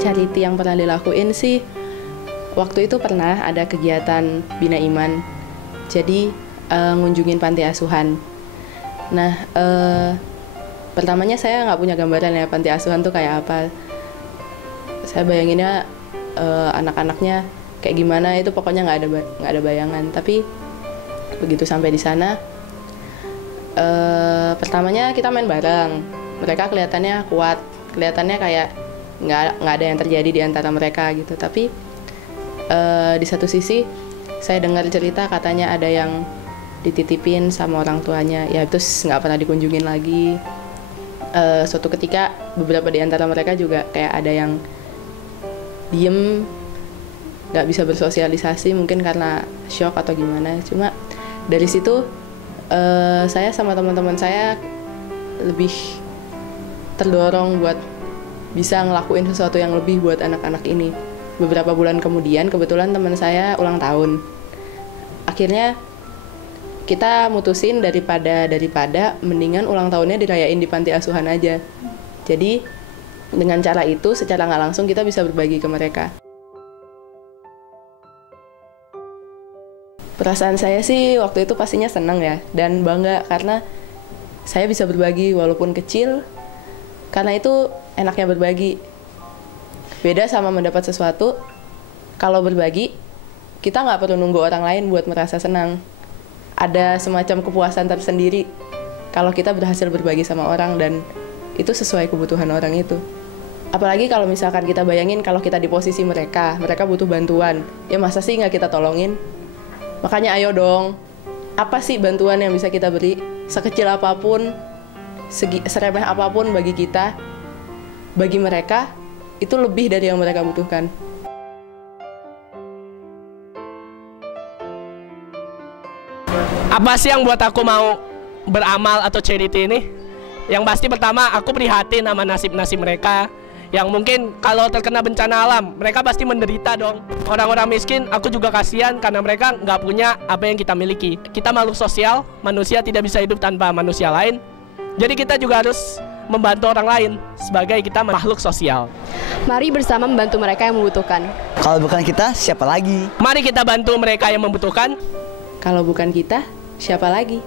charity yang pernah dilakuin sih, waktu itu pernah ada kegiatan Bina Iman. Jadi ngunjungin panti asuhan. Nah, pertamanya saya nggak punya gambaran ya panti asuhan tuh kayak apa. Saya bayanginnya anak-anaknya kayak gimana, itu pokoknya nggak ada bayangan. Tapi begitu sampai di sana, pertamanya kita main bareng. Mereka kelihatannya kuat, kelihatannya kayak nggak ada yang terjadi di antara mereka gitu. Tapi di satu sisi saya dengar cerita katanya ada yang dititipin sama orang tuanya, ya terus nggak pernah dikunjungin lagi. Suatu ketika beberapa di antara mereka juga kayak ada yang diem, nggak bisa bersosialisasi mungkin karena shock atau gimana. Cuma dari situ saya sama teman-teman saya lebih terdorong buat bisa ngelakuin sesuatu yang lebih buat anak-anak ini. Beberapa bulan kemudian kebetulan teman saya ulang tahun. Akhirnya kita mutusin daripada mendingan ulang tahunnya dirayain di panti asuhan aja. Jadi dengan cara itu secara nggak langsung kita bisa berbagi ke mereka. Perasaan saya sih waktu itu pastinya senang ya, dan bangga karena saya bisa berbagi walaupun kecil, karena itu enaknya berbagi. Beda sama mendapat sesuatu, kalau berbagi, kita nggak perlu nunggu orang lain buat merasa senang. Ada semacam kepuasan tersendiri kalau kita berhasil berbagi sama orang dan itu sesuai kebutuhan orang itu. Apalagi kalau misalkan kita bayangin kalau kita di posisi mereka butuh bantuan, ya masa sih nggak kita tolongin? Makanya ayo dong, apa sih bantuan yang bisa kita beri? Sekecil apapun, seremeh apapun bagi kita, bagi mereka, itu lebih dari yang mereka butuhkan. Apa sih yang buat aku mau beramal atau charity ini? Yang pasti pertama aku prihatin sama nasib-nasib mereka yang mungkin kalau terkena bencana alam mereka pasti menderita dong. Orang-orang miskin aku juga kasihan karena mereka nggak punya apa yang kita miliki. Kita makhluk sosial, manusia tidak bisa hidup tanpa manusia lain. Jadi kita juga harus membantu orang lain sebagai kita makhluk sosial. Mari bersama membantu mereka yang membutuhkan. Kalau bukan kita, siapa lagi? Mari kita bantu mereka yang membutuhkan. Kalau bukan kita, siapa lagi?